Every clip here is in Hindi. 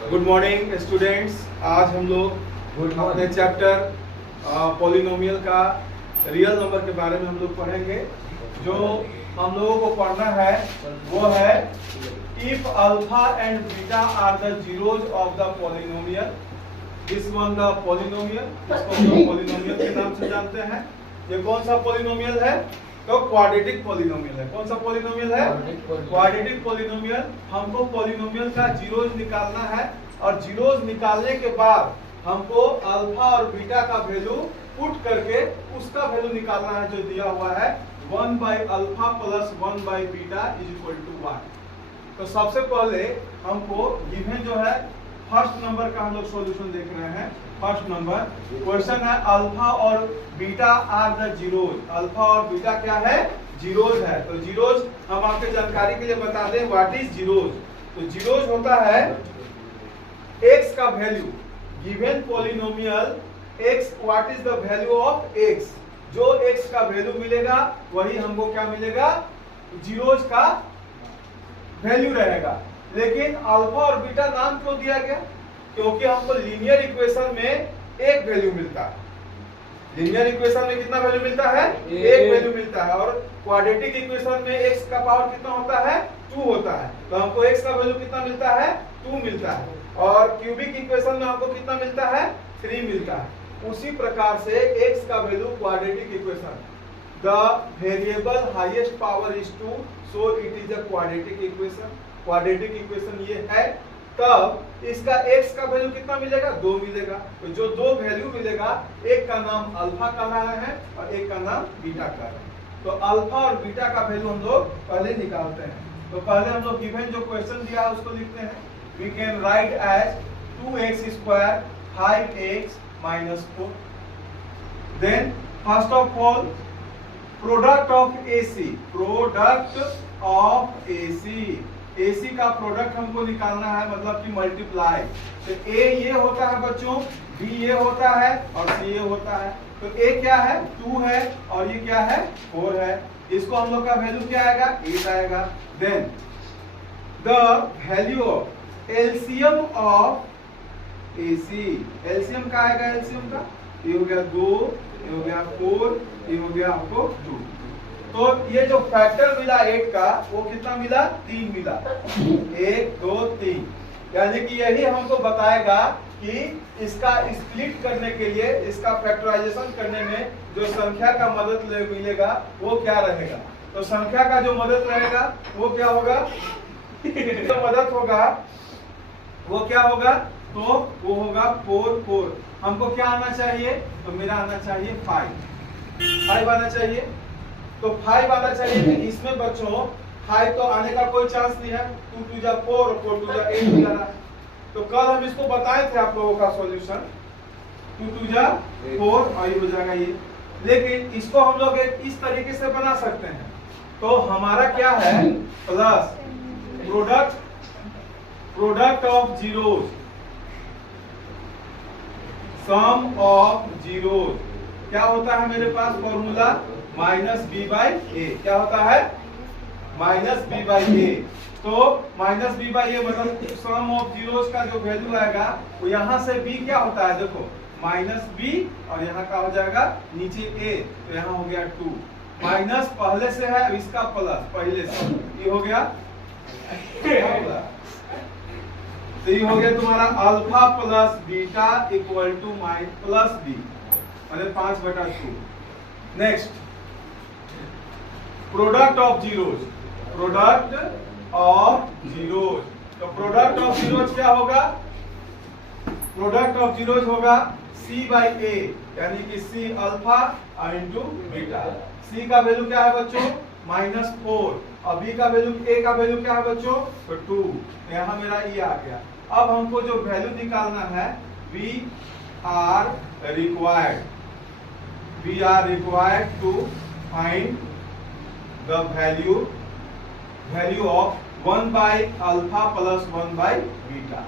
Good morning students. आज हम लोग अपने चैप्टर पॉलिनोमियल का रियल नंबर के बारे में हम लोग पढ़ेंगे। जो हम लोगों को पढ़ना है वो है if alpha and beta are the zeroes of the polynomial, this one the polynomial, इसको हम पॉलिनोमियल के नाम से जानते हैं। ये कौन सा पॉलिनोमियल है? तो क्वाड्रेटिक पॉलिनोमियल है। कौन सा पॉलिनोमियल है? Quadratic polynomial. हमको पॉलिनोमियल का जीरोज निकालना है और जीरोज निकालने के बाद हमको अल्फा और बीटा का वैल्यू पुट करके उसका वैल्यू निकालना है जो दिया हुआ है 1 by alpha plus 1 by beta is equal to 1। तो सबसे पहले हमको गिवन जो है फर्स्ट नंबर का हम लोग सॉल्यूशन देख रहे हैं। फर्स्ट नंबर क्वेश्चन है अल्फा और beta are the zeroes. Alpha और बीटा क्या है? जीरोज है। तो जीरोज हम आपके जानकारी के लिए बता दें व्हाट इज जीरोज। तो जीरोज होता है x का value given polynomial x, what is the value of x। जो x का वैल्यू मिलेगा वही हमको क्या मिलेगा? जीरोज का वैल्यू रहेगा। लेकिन अल्फा और बीटा नाम क्यों दिया गया? क्योंकि हमको लीनियर इक्वेशन में एक वैल्यू मिलता है। लीनियर इक्वेशन में कितना वैल्यू मिलता है? एक वैल्यू मिलता है। और क्वाड्रेटिक इक्वेशन में x का पावर कितना होता है? 2 होता है। तो हमको x का वैल्यू कितना मिलता है? 2 मिलता है। और क्यूबिक इक्वेशन में हमको कितना मिलता है? 3 मिलता है। उसी प्रकार से x का value quadratic equation, the variable highest power is 2, so it is a quadratic equation. Quadratic equation ये है। तब इसका x का वैल्यू कितना मिलेगा? 2 मिलेगा। तो जो 2 वैल्यू मिलेगा, एक का नाम अल्फा कह रहा है और एक का नाम बीटा कह रहा है। तो अल्फा और बीटा का वैल्यू हम लोग पहले निकालते हैं। तो पहले हम लोग गिवन जो क्वेश्चन दिया है उसको लिखते हैं। We can write as 2x square 5x minus 4। Then first of all product of AC, product of AC का प्रोडक्ट हमको निकालना है, मतलब कि मल्टीप्लाई। तो A ये होता है बच्चों, B ये होता है और C ये होता है। तो A क्या है? 2 है और ये क्या है? 4 है। इसको हम लोग का वैल्यू क्या आएगा? 8 आएगा। Then the value of LCM of AC, LCM का आएगा? एलसीएम का ये हो गया 2, ये हो गया 4, ये हो गया आपको 2। तो ये जो फैक्टर मिला 8 का वो कितना मिला? 3 मिला। 1 2 3, यानी कि यही हमको बताएगा कि इसका स्प्लिट करने के लिए, इसका फैक्टराइजेशन करने में जो संख्या का मदद मिलेगा वो क्या रहेगा। तो संख्या का जो मदद रहेगा वो क्या होगा? जो मदद होगा वो क्या होगा? तो वो होगा 4 4। हमको क्या आना चाहिए? तो मेरा आना चाहिए 5 आना चाहिए। तो 5 आना चाहिए। कि इसमें बच्चों 5 तो आने का कोई चांस नहीं है। 2 2 जा 4 और 4 2 जा 8 हो जा रहा है। तो कल हम इसको बताए थे आप लोगों का सॉल्यूशन, 2 2 जा 4 और ये हो जाएगा ये। लेकिन इसको हम लोग एक इस तरीके से बना सकते हैं। तो हमारा क्या है? Plus product of zeros, sum of zeros क्या होता है मेरे पास formula? Minus b by a. क्या होता है? Minus b by a. तो माइनस बी बाई ए मतलब सम ऑफ जीरोस का जो वैल्यू आएगा वो यहाँ से बी क्या होता है? देखो माइनस बी और यहाँ का हो जाएगा नीचे ए, तो यहाँ हो गया 2। माइनस पहले से है, इसका प्लस पहले से, ये हो गया तो ये हो गया तुम्हारा alpha plus beta equal to plus B, मतलब 5/2। Next product of zeros, product of zeros. तो प्रोडक्ट ऑफ जीरोज क्या होगा? प्रोडक्ट ऑफ जीरोज होगा C बाई ए, यानी कि C alpha into beta. C का वैल्यू क्या है बच्चों? -4। और B का वैल्यू, A का वैल्यू क्या है बच्चों? तो 2। यहाँ मेरा ये आ गया। अब हमको जो वैल्यू निकालना है we are required to find the value of 1 by alpha plus 1 by beta।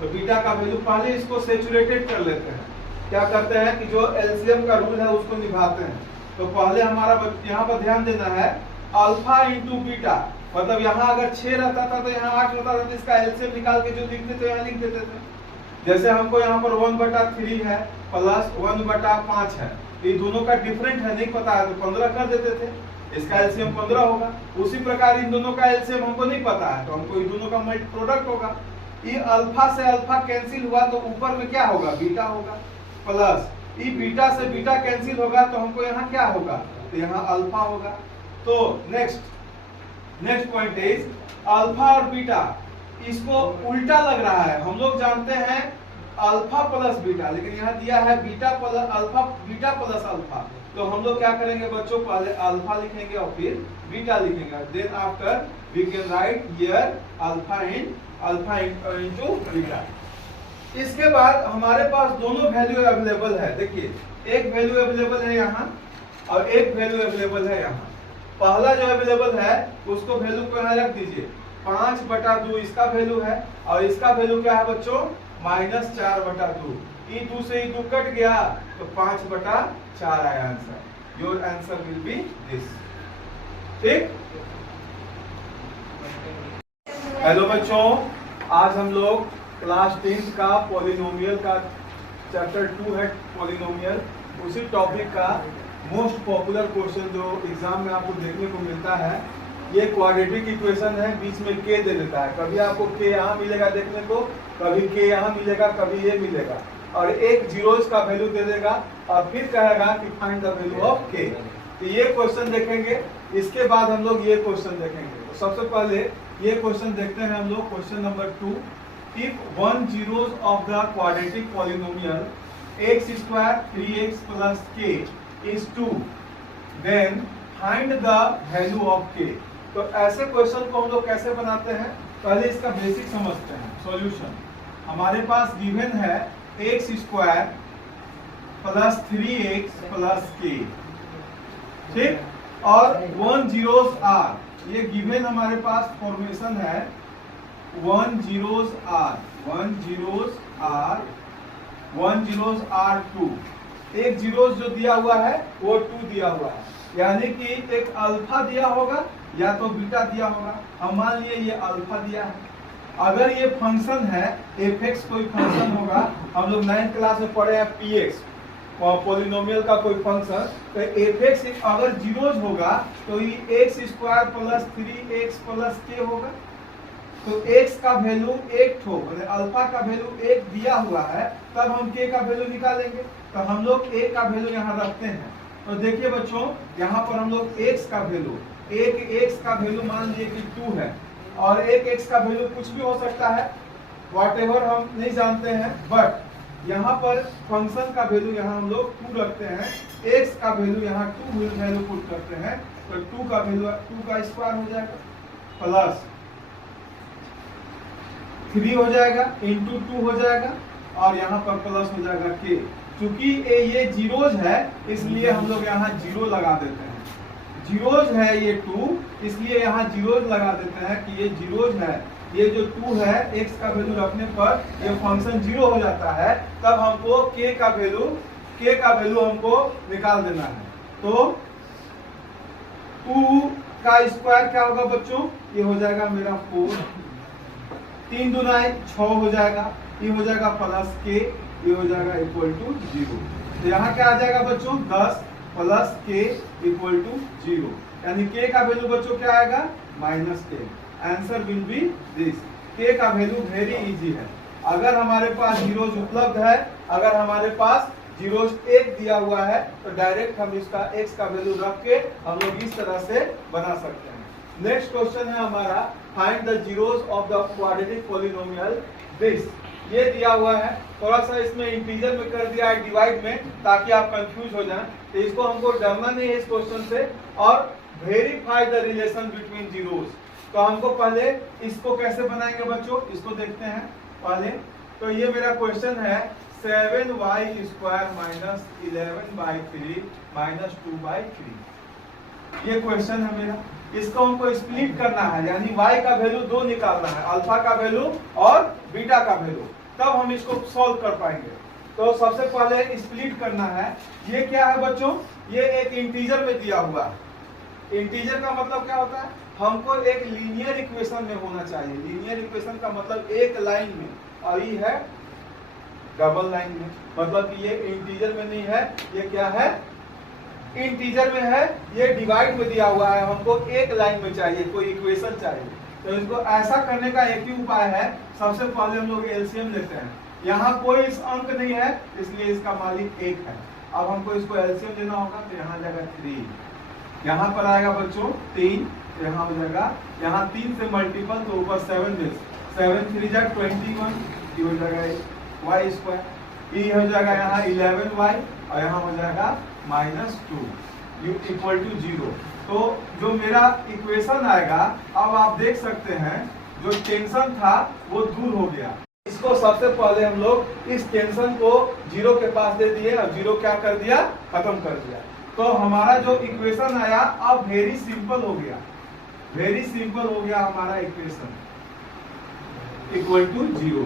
तो बीटा का वैल्यू पहले इसको सैचुरेटेड कर लेते हैं। क्या करते हैं कि जो एलसीएम का रूल है उसको निभाते हैं। तो पहले हमारा यहाँ पर ध्यान देना है अल्फा इंटू बीटा। मतलब यहाँ अगर 6 रहता था तो यहाँ 8 होता था, तो इसका एलसीएम निकाल के जो लिखते थे यहाँ लिख देते थे। जैसे हमको यहाँ पर 1/3 है प्लस 1/5 है, ये दोनों का डिफरेंट है, नहीं पता है तो 15 कर देते थे, इसका एलसीएम 15 होगा। उसी प्रकार इन दोनों का एलसीएम हमको नहीं पता है तो हमको इन दोनों का मल्टी प्रोडक्ट होगा। ये अल्फा से अल्फा कैंसिल हुआ तो ऊपर में क्या होगा, बीटा होगा, प्लस ये बीटा से बीटा कैंसिल होगा तो हमको यहाँ क्या होगा, तो यहाँ अल्फा होगा। तो नेक्स्ट पॉइंट इज अल्फा और बीटा, इसको उल्टा लग रहा है। हम लोग जानते हैं अल्फा प्लस बीटा, लेकिन यहाँ दिया है beta plus alpha, beta plus alpha. तो हम लोग क्या करेंगे बच्चों, पहले अल्फा लिखेंगे और फिर बीटा लिखेंगे। Then after we can write here alpha into beta. इसके बाद हमारे पास दोनों वैल्यू अवेलेबल है। देखिए एक वैल्यू अवेलेबल है यहाँ और एक वैल्यू अवेलेबल है यहाँ। पहला जो अवेलेबल है उसको वैल्यू को यहाँ रख दीजिए, 5/2 इसका वैल्यू है और इसका वैल्यू क्या है बच्चों, -4/2। ये 2 से 2 कट गया तो 5/4 आया answer. Your answer will be this. ठीक। हेलो बच्चों, आज हम लोग क्लास 10 का पॉलिनोमियल का चैप्टर 2 है पॉलिनोमियल, उसी टॉपिक का मोस्ट पॉपुलर क्वेश्चन जो एग्जाम में आपको देखने को मिलता है। ये क्वाड्रेटिक इक्वेशन है, बीच में के दे देता है। कभी आपको के यहाँ मिलेगा देखने को, कभी के यहाँ मिलेगा, कभी ये मिलेगा और एक जीरोस का वैल्यू दे देगा और फिर कहेगा कि फाइंड द वैल्यू ऑफ के। तो ये क्वेश्चन देखेंगे, इसके बाद हम लोग ये क्वेश्चन देखेंगे। तो सबसे पहले ये क्वेश्चन देखते हैं हम लोग, question number 2। If 1 zeros of the quadratic polynomial x² 3x plus k is 2, then find the value of k। तो ऐसे क्वेश्चन को हम लोग कैसे बनाते हैं, पहले इसका बेसिक समझते हैं। सॉल्यूशन हमारे पास गिवन है x² plus 3x plus k, ठीक, और 1 zeros r, ये गिवन हमारे पास फॉर्मेशन है 1 zeros r 2। एक जीरोस जो दिया हुआ है वो 2 दिया हुआ है, यानी कि एक अल्फा दिया होगा या तो बीटा दिया होगा। हम मान लिए ये अल्फा दिया है। अगर ये फंक्शन है f(x) कोई फंक्शन होगा, हम लोग 9th क्लास में पढ़े हैं px पॉलिनोमियल का कोई फंक्शन, तो f(x) अगर जीरोस होगा तो ये x² plus 3x plus k होगा। तो x का वैल्यू 1 ठो, मतलब अल्फा का वैल्यू 1 दिया हुआ है, तब हम k का वैल्यू निकालेंगे। तो हम लोग a का वैल्यू यहाँ रखते हैं। तो देखिए बच्चों, यहाँ पर हम लोग x का वैल्यू, एक x का वैल्यू मान लिए कि 2 है और एक x का वैल्यू कुछ भी हो सकता है, व्हाटएवर हम नहीं जानते हैं, बट यहाँ पर फंक्शन का वैल्यू यहाँ हम लोग 2 रखते हैं। x का वैल्यू यहाँ 2 वैल्यू पुट करते हैं, तो 2 का वैल्यू 2 का स्क्वायर हो जाएगा प्लस 3 हो जाएगा इंटू 2 हो जाएगा और यहाँ पर प्लस हो जाएगा k। चूंकि ये जीरोज है इसलिए हम लोग यहाँ 0 लगा देते हैं। जीरोज है ये 2, इसलिए यहाँ जीरोज लगा देते हैं कि ये जीरोज है। ये जो 2 है x का वैल्यू रखने पर ये फंक्शन 0 हो जाता है, तब हमको k का वैल्यू हमको निकाल देना है। तो 2 का स्क्वायर क्या होगा बच्चों, ये हो जाएगा मेरा 4, 3 दूना 6 हो जाएगा, ये हो जाएगा प्लस k, ये हो जाएगा इक्वल टू 0। तो यहाँ क्या आ जाएगा बच्चों, 10 प्लस k इक्वल टू 0, यानी k का वैल्यू बच्चों क्या आएगा, -10। Answer will be this. k का वैल्यू वेरी इजी है। अगर हमारे पास जीरोज उपलब्ध है, अगर हमारे पास जीरोज 1 दिया हुआ है, तो डायरेक्ट हम इसका x का वैल्यू रख के हम लोग इस तरह से बना सकते हैं। नेक्स्ट क्वेश्चन है हमारा, find the zeroes of the quadratic polynomial this. ये दिया हुआ है, थोड़ा सा इसमें इंटीजर में कर दिया है डिवाइड में, ताकि आप कंफ्यूज हो जाएं। तो इसको हमको डरना नहीं है इस क्वेश्चन से। और verify the relation between zeros, तो हमको पहले इसको कैसे बनाएंगे बच्चों, इसको देखते हैं पहले। तो ये मेरा क्वेश्चन है 7y² - 11/3 - 2/3। ये क्वेश्चन है मेरा। इसको हमको स्प्लिट करना है, यानी y का वैल्यू 2 निकालना है, अल्फा का वैल्यू और बीटा का वैल्यू, तब हम इसको सॉल्व कर पाएंगे। तो सबसे पहले स्प्लिट करना है। ये क्या है बच्चों, ये एक इंटीजर में दिया हुआ है, इंटीजर का मतलब क्या होता है, हमको एक लीनियर इक्वेशन में होना चाहिए। लीनियर इक्वेशन का मतलब एक लाइन में, और ये है डबल लाइन में, मतलब कि ये इंटीजर में नहीं है, ये क्या है, इंटीजर में है, ये डिवाइड में दिया हुआ है, हमको एक लाइन में चाहिए, कोई इक्वेशन चाहिए। तो इसको ऐसा करने का एक ही उपाय है, सबसे पहले हम लोग एलसीएम लेते हैं। यहाँ कोई इस अंक नहीं है, इसलिए इसका मालिक 1 है। अब हमको इसको एलसीएम लेना होगा, तो यहाँ जाएगा 3, यहाँ पर आएगा बच्चों 3, तो यहाँ हो जाएगा, यहाँ 3 से मल्टीपल तो ऊपर 7 में 7 3 जा 21, ये हो जाएगा वाई स्क्वायर, ये हो जाएगा यहाँ 11y, और यहाँ हो जाएगा -2 इक्वल टू 0। तो जो मेरा इक्वेशन आएगा, अब आप देख सकते हैं जो टेंशन था वो दूर हो गया। इसको सबसे पहले हम लोग इस टेंशन को 0 के पास दे दिए, और 0 क्या कर दिया, खत्म कर दिया। तो हमारा जो इक्वेशन आया अब वेरी सिंपल हो गया, वेरी सिंपल हो गया हमारा इक्वेशन इक्वल टू 0।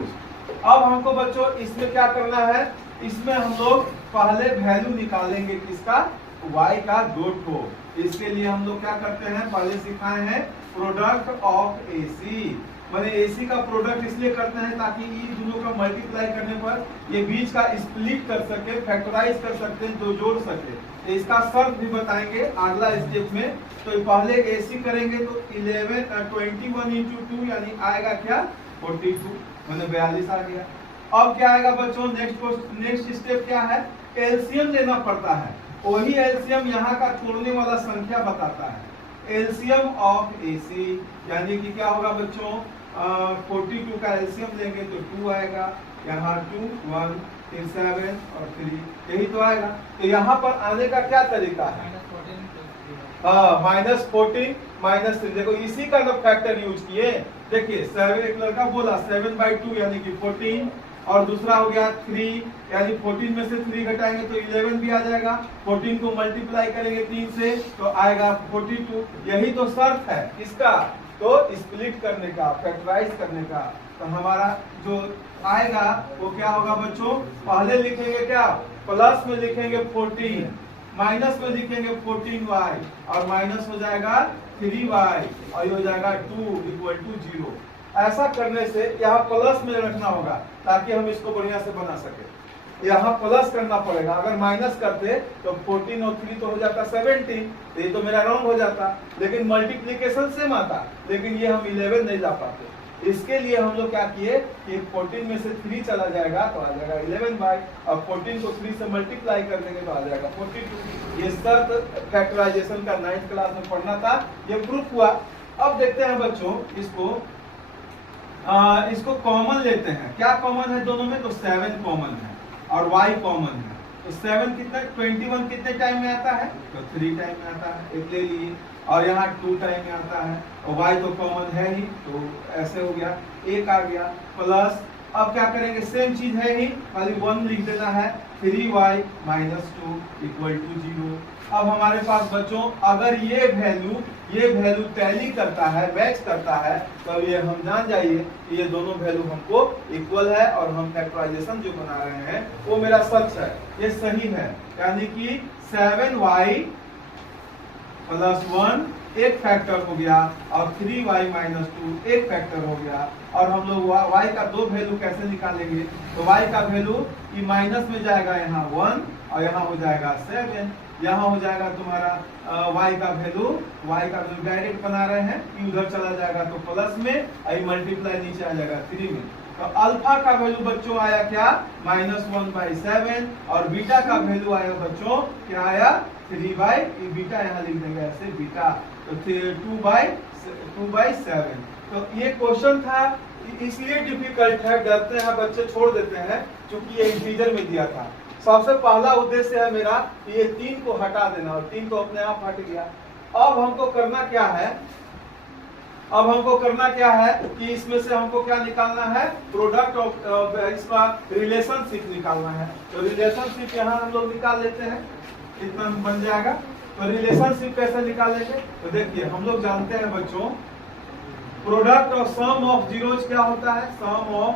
अब हमको बच्चों इसमें क्या करना है, इसमें हम लोग पहले वैल्यू निकालेंगे किसका, y का 2 ठो। इसके लिए हम लोग क्या करते हैं, पहले सिखाए हैं प्रोडक्ट ऑफ AC, मैंने AC का प्रोडक्ट इसलिए करते हैं ताकि ये दोनों का मल्टीप्लाई करने पर ये बीच का स्प्लिट कर सके, फैक्टराइज कर सकते हैं, तो जोड़ सके। तो इसका शर्त भी बताएंगे अगला स्टेप में। तो पहले AC करेंगे तो 21 इंटू 2 यानी आएगा क्या 42, मैंने 42 आ गया। अब क्या आएगा बच्चों, नेक्स्ट स्टेप क्या है, एलसीएम लेना पड़ता है। वही एलसीएम यहाँ का तोड़ने वाला संख्या बताता है, एलसीएम ऑफ AC, यानी कि क्या होगा बच्चों, 42 का एलसीएम लेंगे तो 2 आएगा, यहाँ 2 1 फिर 7 और 3, यही तो आएगा। तो यहाँ पर आने का क्या तरीका है, -14 -3, देखो इसी का फैक्टर यूज किए। देखिए 7, एक लड़का बोला 7/2 यानी कि 14, और दूसरा हो गया 3 यानी 14 में से 3 घटाएंगे तो 11 भी आ जाएगा। 14 को मल्टीप्लाई करेंगे 3 से तो आएगा 42। यही तो शर्त है इसका, तो स्प्लिट करने का, फैक्टराइज करने का। तो हमारा जो आएगा वो क्या होगा बच्चों, पहले लिखेंगे क्या, प्लस में लिखेंगे 14, माइनस में लिखेंगे 14y, और माइनस हो जाएगा 3y, और ये हो जाएगा 2 इक्वल टू 0। ऐसा करने से यहाँ प्लस में रखना होगा ताकि हम इसको बढ़िया से बना सके। यहाँ प्लस करना पड़ेगा, अगर माइनस करते तो 14 और 3 तो हो जाता 17, तो ये तो मेरा रॉन्ग हो जाता, लेकिन मल्टीप्लीकेशन सेम आता, लेकिन ये हम 11 नहीं ला पाते। इसके लिए हम लोग क्या किए कि 14 में से 3 चला जाएगा तो आ जाएगा 11y, और 14 को 3 से मल्टीप्लाई कर देंगे तो आ जाएगा 42। ये शर्त फैक्टराइजेशन का 9th क्लास में पढ़ना था, ये प्रूफ हुआ। अब देखते हैं बच्चों इसको कॉमन लेते हैं, क्या कॉमन है दोनों में, तो 7 कॉमन है और y कॉमन है। तो 7 कितना, 21 कितने टाइम में आता है, तो 3 टाइम में आता है, एक ले लिए, और यहाँ 2 टाइम में आता है, और y तो कॉमन है ही, तो ऐसे हो गया, एक आ गया प्लस। अब क्या करेंगे, सेम चीज है ही, खाली 1 लिख देना है, 3y -2 इक्वल टू 0। अब हमारे पास बच्चों अगर ये वैल्यू टैली करता है, मैच करता है, तो ये हम जान जाइए कि ये दोनों वैल्यू हमको इक्वल है, और हम फैक्टराइजेशन जो बना रहे हैं वो मेरा सच है, ये सही है। यानी कि 7y + 1 एक फैक्टर हो गया, और 3y -2 एक फैक्टर हो गया। और हम लोग y का 2 वैल्यू कैसे निकालेंगे, तो y का वैल्यू ये माइनस में जाएगा यहाँ 1, और यहाँ हो जाएगा 7, यहाँ हो जाएगा तुम्हारा y का वैल्यू डायरेक्ट बना रहे हैं, ये उधर चला जाएगा तो प्लस में, आई मल्टीप्लाई नीचे आ जाएगा 3 में। तो अल्फा का वैल्यू बच्चों आया क्या, -1/7, और बीटा का वैल्यू आया बच्चों क्या आया, 3/, बीटा यहाँ लिख देंगे ऐसे, बीटा तो 2/7। तो ये क्वेश्चन था, इसलिए डिफिकल्ट है, डरते हैं बच्चे, छोड़ देते हैं, क्योंकि ये इंटीजर में दिया था। सबसे पहला उद्देश्य है मेरा कि ये 3 को हटा देना, और 3 तो अपने आप हट गया। अब हमको करना क्या है, कि इसमें से हमको क्या निकालना है, प्रोडक्ट ऑफ इसका रिलेशनशिप निकालना है। तो रिलेशनशिप यहाँ हम लोग निकाल लेते हैं, इतना बन जाएगा। तो रिलेशनशिप कैसे निकालेंगे, तो देखिए हम लोग जानते हैं बच्चों, प्रोडक्ट और सम ऑफ जीरोज क्या होता है, सम ऑफ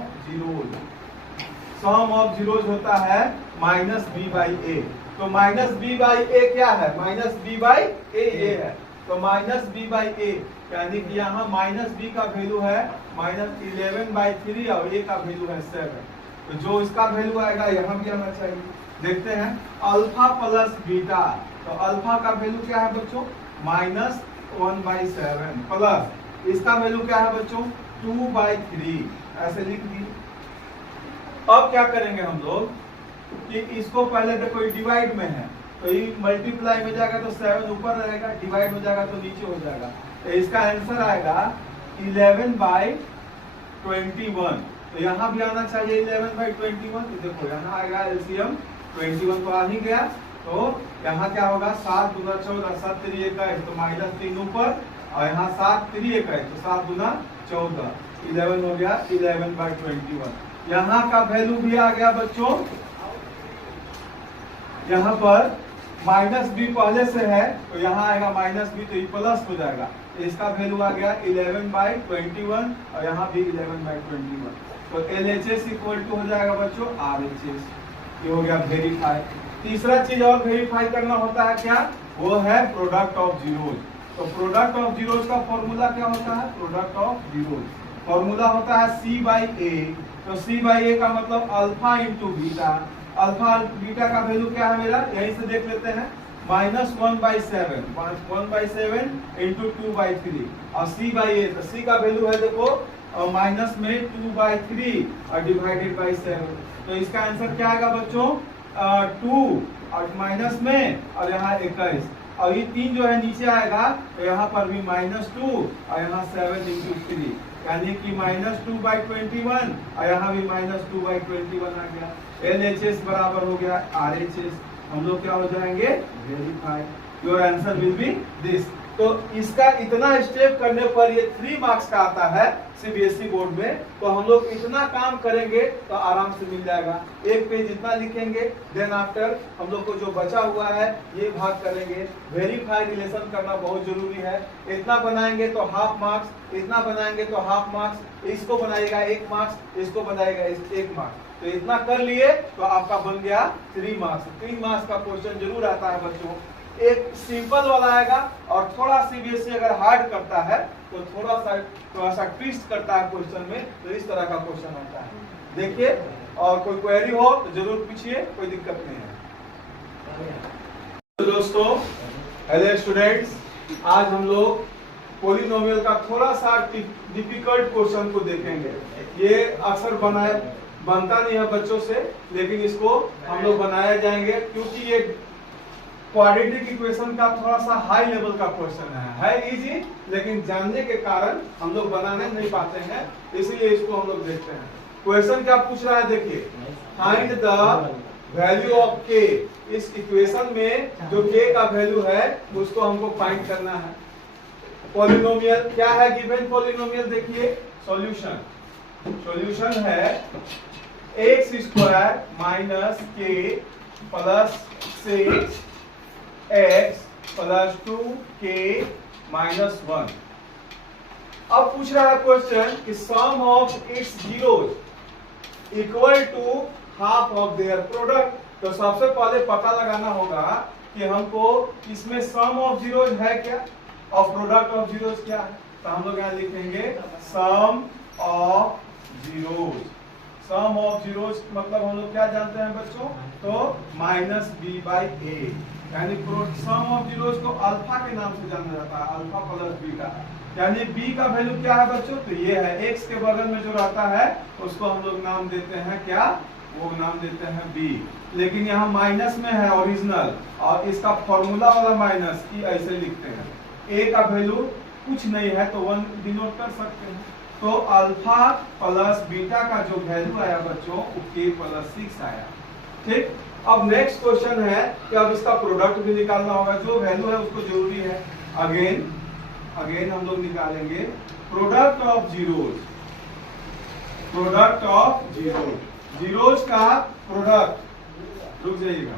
जीरोज होता है -b/a। तो -b/a क्या है, -b/a ये है, तो माइनस बी बाई ए, यानी कि यहाँ माइनस बी का वैल्यू है -11/3 और ए का वैल्यू है 7। तो जो इसका वैल्यू आएगा यहाँ भी आना चाहिए। देखते हैं अल्फा प्लस बीटा, तो अल्फा का वैल्यू क्या है बच्चों -1/7 प्लस इसका वैल्यू क्या है बच्चों 2/3, ऐसे लिख दिए। अब क्या करेंगे हम लोग कि इसको पहले देखो ये डिवाइड में है, तो ये मल्टीप्लाई में जाएगा तो 7 ऊपर रहेगा, डिवाइड में जाएगा तो नीचे हो जाएगा। तो इसका आंसर आएगा 11/21। तो यहाँ भी आना चाहिए 11/21। तो देखो यहाँ आएगा एलसीएम 21 तो आ ही गया। तो यहाँ क्या होगा 7 दूना 14, 7 3 21, तो -3 ऊपर, और यहाँ 7 3 21, तो 7 दूना 14, 11 हो गया 11/21। यहाँ का वैल्यू भी आ गया बच्चों, यहाँ पर माइनस बी पहले से है तो यहाँ आएगा माइनस बी, तो ये प्लस हो जाएगा। इसका वैल्यू आ गया 11/21 और यहाँ भी 11/21। तो LHS इक्वल टू हो जाएगा बच्चों RHS। ये हो गया वेरीफाई। तीसरा चीज और वेरीफाई करना होता है क्या, वो है प्रोडक्ट ऑफ जीरोज। तो प्रोडक्ट ऑफ जीरोज का फॉर्मूला क्या होता है, प्रोडक्ट ऑफ जीरोज फॉर्मूला होता है C/A। तो C/A का मतलब alpha into beta. Alpha beta का वैल्यू क्या है मेरा, यहीं से देख लेते हैं, -1/7 इंटू 2/3 और C/A। तो C का वैल्यू है देखो माइनस में 2/3 और डिवाइडेड बाई 7। तो इसका आंसर क्या आएगा बच्चों 2 और माइनस में और यहाँ 21, और ये 3 जो है नीचे आएगा, तो यहाँ पर भी -2 और यहाँ 7 इंटू 3, यानी कि -2/21 और यहाँ भी -2/21 आ गया। LHS बराबर हो गया RHS। हम लोग क्या हो जाएंगे verify. Your answer will be this. तो इसका इतना स्टेप करने पर ये 3 मार्क्स का आता है CBSE बोर्ड में। तो हम लोग इतना काम करेंगे तो आराम से मिल जाएगा। एक पेज इतना लिखेंगे, देन आफ्टर हम लोग को जो बचा हुआ है ये भाग करेंगे। वेरीफाई रिलेशन करना बहुत जरूरी है। इतना बनाएंगे तो हाफ मार्क्स, इतना बनाएंगे तो हाफ मार्क्स, इसको बनाएगा 1 मार्क्स, इसको बनाएगा 1 मार्क्स। तो इतना कर लिए तो आपका बन गया 3 मार्क्स। 3 मार्क्स का क्वेश्चन जरूर आता है बच्चों। एक सिंपल वाला आएगा और थोड़ा CBSE अगर हार्ड करता है तो थोड़ा सा ट्विस्ट करता है क्वेश्चन में, तो इस तरह का क्वेश्चन आता है। देखिए, और कोई क्वेरी हो तो जरूर पूछिए, कोई दिक्कत नहीं है। तो दोस्तों, हेलो स्टूडेंट्स, आज हम लोग पॉलिनोमियल का थोड़ा सा डिफिकल्ट क्वेश्चन को देखेंगे। ये अक्सर बनता नहीं है बच्चों से, लेकिन इसको हम लोग बनाया जाएंगे क्योंकि ये क्वाड्रेटिक इक्वेशन का थोड़ा सा हाई लेवल का क्वेश्चन है इजी, लेकिन जानने के कारण हम लोग बनाने नहीं पाते हैं, इसलिए इसको हम लोग देखते हैं। क्वेश्चन क्या पूछ रहा है, देखिए, find the value of k। इस इक्वेशन में जो k का वैल्यू है उसको हमको फाइंड करना है। पॉलिनोमियल क्या है, गिवन पॉलिनोमियल देखिए, सॉल्यूशन है x² - k + 6x + 2k - 1। अब पूछ रहा है क्वेश्चन कि sum of its zeros equal to half of their product. तो सबसे पहले पता लगाना होगा कि हमको इसमें सम ऑफ जीरोज है क्या और प्रोडक्ट ऑफ जीरोज क्या है। तो हम लोग यहाँ लिखेंगे sum of zeros. Sum of zeros मतलब हम लोग क्या जानते हैं बच्चों, तो -b/a, यानी सम ऑफ जीरोज को अल्फा के नाम से जाना जाता है, अल्फा प्लस बीटा। यानी b का वैल्यू क्या है बच्चों, तो ये है x के बगल में जो रहता है उसको हम लोग नाम देते हैं क्या, वो नाम देते हैं b। लेकिन यहाँ माइनस में है ओरिजिनल, और इसका फॉर्मूला वाला माइनस की ऐसे लिखते हैं। a का वैल्यू कुछ नहीं है तो 1 डिनोट कर सकते हैं। तो अल्फा प्लस बीटा का जो वैल्यू आया बच्चों वो k + 6 आया। ठीक, अब नेक्स्ट क्वेश्चन है कि अब इसका प्रोडक्ट भी निकालना होगा। जो वैल्यू है उसको जरूरी है। अगेन हम लोग निकालेंगे प्रोडक्ट ऑफ जीरोज। जीरोज का प्रोडक्ट, रुक जाइएगा,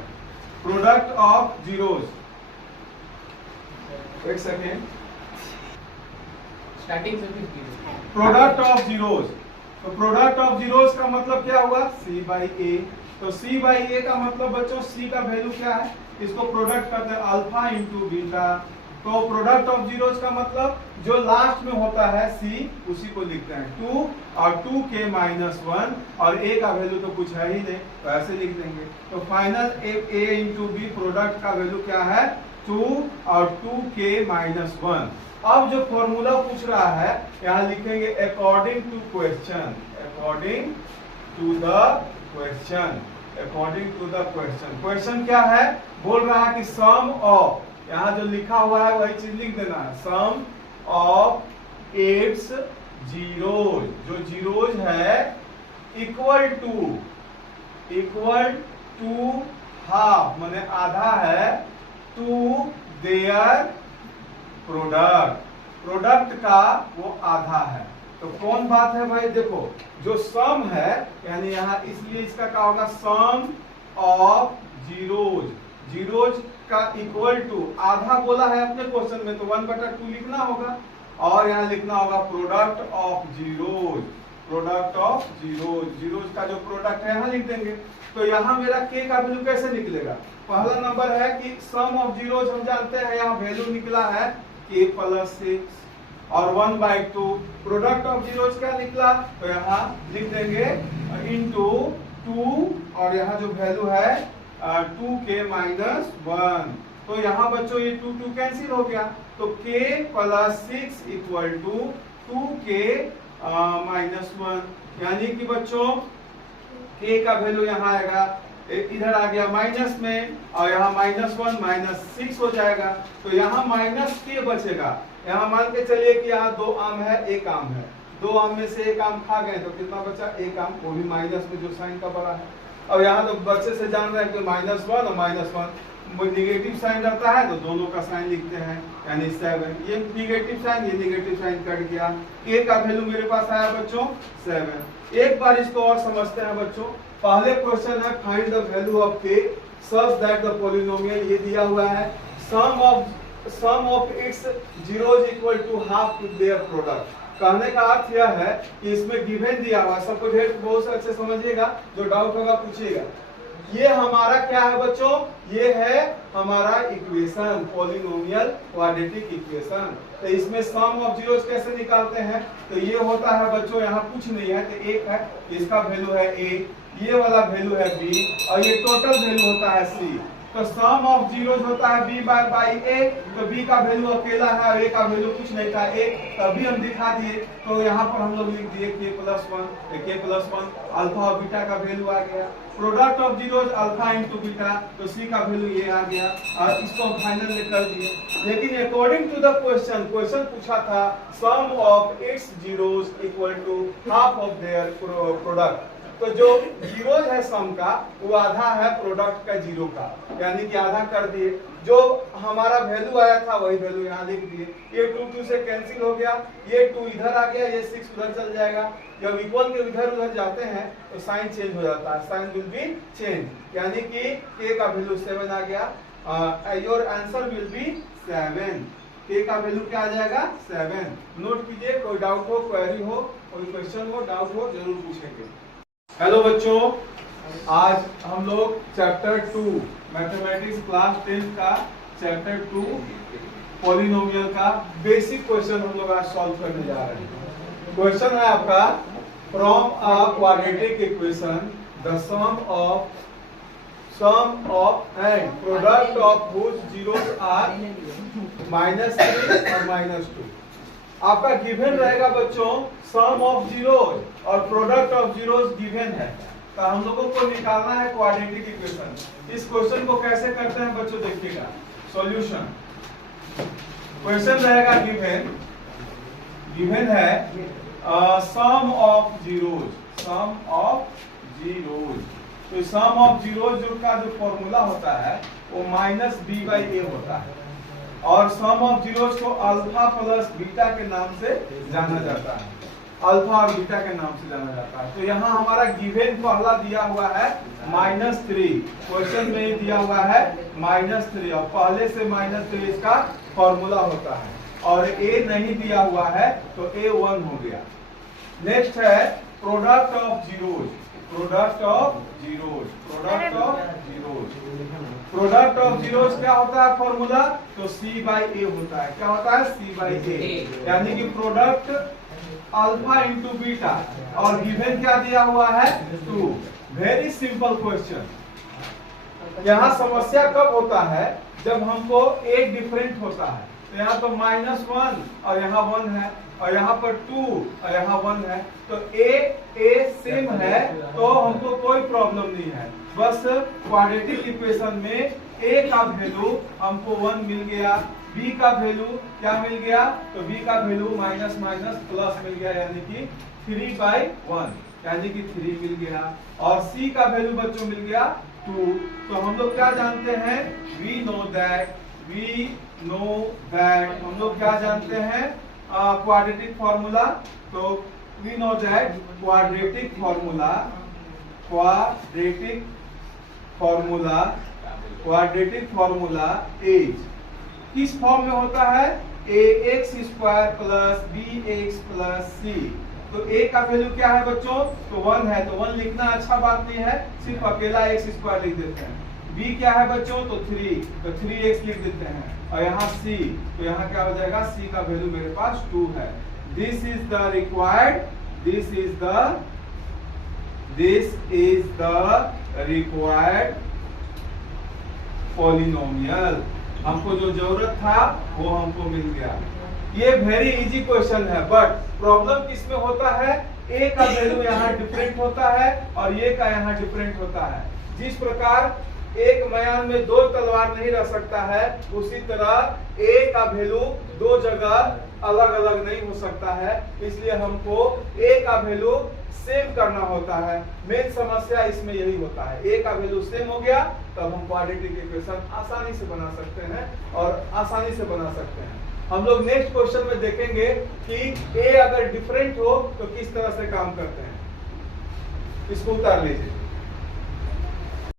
प्रोडक्ट ऑफ जीरोज, एक सेकेंड, स्टार्टिंग से प्रोडक्ट ऑफ जीरोज। तो प्रोडक्ट ऑफ जीरोज का मतलब क्या हुआ, C/A। तो C/A का मतलब बच्चों C का वैल्यू क्या है, इसको प्रोडक्ट करते हैं अल्फा इंटू बीटा तो प्रोडक्ट ऑफ जीरोज का मतलब जो लास्ट में होता है सी, उसी को लिखते हैं 2 और 2k माइनस 1, और a का वैल्यू तो कुछ है ही नहीं, तो ऐसे लिख देंगे। तो final a into B product का वैल्यू क्या है 2 और 2k माइनस 1। अब जो फॉर्मूला पूछ रहा है यहाँ लिखेंगे according to question, according to the question, according to the question. Question क्या है, बोल रहा है कि सम ऑफ, यहाँ जो लिखा हुआ है वही चीज लिख देना है, सम ऑफ इट्स जीरोज, जो जीरोज है इक्वल टू हाफ माने आधा है, टू देयर प्रोडक्ट, प्रोडक्ट का वो आधा है। तो कौन बात है भाई, देखो जो सम है यानी यहाँ, इसलिए इसका क्या होगा सम ऑफ जीरोज, जीरोज का इक्वल टू, आधा बोला है अपने क्वेश्चन में तो 1/2 लिखना होगा, और यहाँ लिखना होगा product of zeros, product of zeros, zeros का जो प्रोडक्ट है यहाँ लिख देंगे। तो यहाँ मेरा k का वैल्यू कैसे निकलेगा, पहला नंबर है कि सम ऑफ जीरोज हम जानते हैं, यहाँ वैल्यू निकला है k + 6 और 1/2, प्रोडक्ट ऑफ जीरोज क्या निकला, तो यहाँ लिख देंगे इनटू 2 और यहाँ जो वैल्यू है 2k माइनस 1। तो यहाँ बच्चों ये 2 कैंसिल हो गया, तो k + 6 equal to 2k minus 1, यानी कि बच्चों k का वैल्यू यहाँ आएगा, इधर आ गया माइनस में, और यहाँ -1 -6 हो जाएगा, तो यहाँ -k बचेगा। यहाँ मान के चलिए कि यहाँ 2 आम है, 1 आम है, 2 आम में से 1 आम खा गए, तो कितना बचा 1 आम, वो भी माइनस में जो साइन का बड़ा है। अब यहाँ तो बच्चे से जान रहे हैं कि -1 और -1 निगेटिव साइन रहता है, तो दोनों का साइन लिखते हैं, यानी 7, ये निगेटिव साइन, ये निगेटिव साइन कट गया, k का वैल्यू मेरे पास आया बच्चों 7। एक बार इसको और समझते हैं बच्चों। पहले क्वेश्चन है find the value of k such that the polynomial, ये दिया हुआ है sum of its zeros equal to half their product. कहने का अर्थ यह है कि इसमें गिवन दिया हुआ, सबको बहुत अच्छे समझिएगा, जो डाउट होगा पूछिएगा। ये हमारा क्या है बच्चों, ये है हमारा इक्वेशन, पॉलिनोमियल क्वाड्रेटिक इक्वेशन। तो इसमें सम ऑफ जीरोज कैसे निकालते हैं, तो ये होता है बच्चों, यहाँ कुछ नहीं है तो 1 है, इसका वैल्यू है a, ये वाला वैल्यू है b, और ये टोटल वैल्यू होता है c। तो सम ऑफ जीरोज होता है b बाई a, तो b का वैल्यू अकेला है और a का वैल्यू कुछ नहीं था 1, तभी हम दिखा दिए। तो यहाँ पर हम लोग लिख दिए k+1, अल्फा और बीटा का वैल्यू आ गया। Product of zeros alpha into beta, तो c का वैल्यू ये आ गया, और इसको हम फाइनल में कर दिए। लेकिन अकॉर्डिंग टू द क्वेश्चन पूछा था sum of its zeros equal to half of their product, तो जो जीरोज है सम का वो आधा है प्रोडक्ट का जीरो का, यानी कि आधा कर दिए। जो हमारा वैल्यू आया था वही वैल्यू यहाँ लिख दिए। ये 2 से कैंसिल हो गया, ये 2 इधर आ गया, ये 6 उधर चल जाएगा। जब इक्वल के इधर उधर जाते हैं तो साइन चेंज हो जाता है, साइन विल बी चेंज, यानी कि k का वैल्यू 7 आ गया। Your answer will be 7, k का वैल्यू क्या आ जाएगा 7। नोट कीजिए, कोई डाउट हो, क्वेरी हो, कोई क्वेश्चन हो, डाउट हो, जरूर पूछेंगे। हेलो बच्चों, आज हम लोग चैप्टर 2 मैथमेटिक्स क्लास 10 का चैप्टर 2 पॉलिनोमियल का बेसिक क्वेश्चन हम लोग आज सॉल्व करने जा रहे हैं। क्वेश्चन है आपका, from a quadratic equation the sum of and product of whose zeros are -3 और -2। आपका गिवन रहेगा बच्चों सम ऑफ जीरोज और प्रोडक्ट ऑफ जीरोज गिवन है, तो हम लोगों को निकालना है क्वाड्रेटिक इक्वेशन। इस क्वेश्चन को कैसे करते हैं बच्चों, देखिएगा सॉल्यूशन। क्वेश्चन रहेगा गिवन है सम ऑफ जीरोज, तो सम ऑफ जीरोज का जो फॉर्मूला होता है वो -b/a होता है, और सम ऑफ जीरोज को अल्फा प्लस बीटा के नाम से जाना जाता है, अल्फा और बीटा के नाम से जाना जाता है। तो यहाँ हमारा गिवन पहला दिया हुआ है -3, क्वेश्चन में दिया हुआ है -3, और पहले से -3 इसका फॉर्मूला होता है, और a नहीं दिया हुआ है तो a 1 हो गया। नेक्स्ट है product of zeros, product of zeros, product of zeros. Product of zeros क्या होता है फॉर्मूला? तो C बाई ए होता है। क्या होता है? C बाई ए, यानी कि प्रोडक्ट अल्फा इंटू बीटा, और गिवन क्या दिया हुआ है? 2। Very simple question. यहाँ समस्या कब होता है? जब हमको A डिफरेंट होता है। तो यहाँ तो -1 और यहाँ 1 है, और यहाँ पर 2 और यहाँ 1 है, तो A सेम है, तो हमको कोई प्रॉब्लम नहीं है। बस क्वाड्रेटिक इक्वेशन में A का वैल्यू हमको 1 मिल गया, B का वैल्यू क्या मिल गया? तो B का वैल्यू माइनस माइनस प्लस मिल गया, यानी कि 3/1, यानी कि 3 मिल गया, और C का वैल्यू बच्चों मिल गया 2। तो हम लोग क्या जानते हैं? वी नो दैट हम लोग क्या जानते हैं? Quadratic formula. तो we know that quadratic formula is किस फॉर्म में होता है? ax² plus bx plus c। तो a का वैल्यू क्या है बच्चों? तो 1 है, तो 1 लिखना अच्छा बात नहीं है, सिर्फ अकेला x² लिख देते हैं। b क्या है बच्चों? तो 3, तो 3x लिख देते हैं, और यहाँ c, तो यहाँ क्या हो जाएगा? c का वैल्यू मेरे पास 2 है। This is the required polynomial. हमको जो जरूरत था वो हमको मिल गया। ये वेरी इजी क्वेश्चन है, बट प्रॉब्लम किसमें होता है? ए का वैल्यू यहाँ डिफरेंट होता है और ये का यहाँ डिफरेंट होता है। जिस प्रकार एक म्यान में 2 तलवार नहीं रह सकता है, उसी तरह ए का वैल्यू 2 जगह अलग अलग नहीं हो सकता है, इसलिए हमको ए का वैल्यू सेम करना होता है। मेन समस्या इसमें यही होता है। ए का वैल्यू सेम हो गया, तब हम क्वाड्रेटिक इक्वेशन आसानी से बना सकते हैं, और आसानी से बना सकते हैं। हम लोग नेक्स्ट क्वेश्चन में देखेंगे कि ए अगर डिफरेंट हो तो किस तरह से काम करते हैं। इसको उतार लीजिए।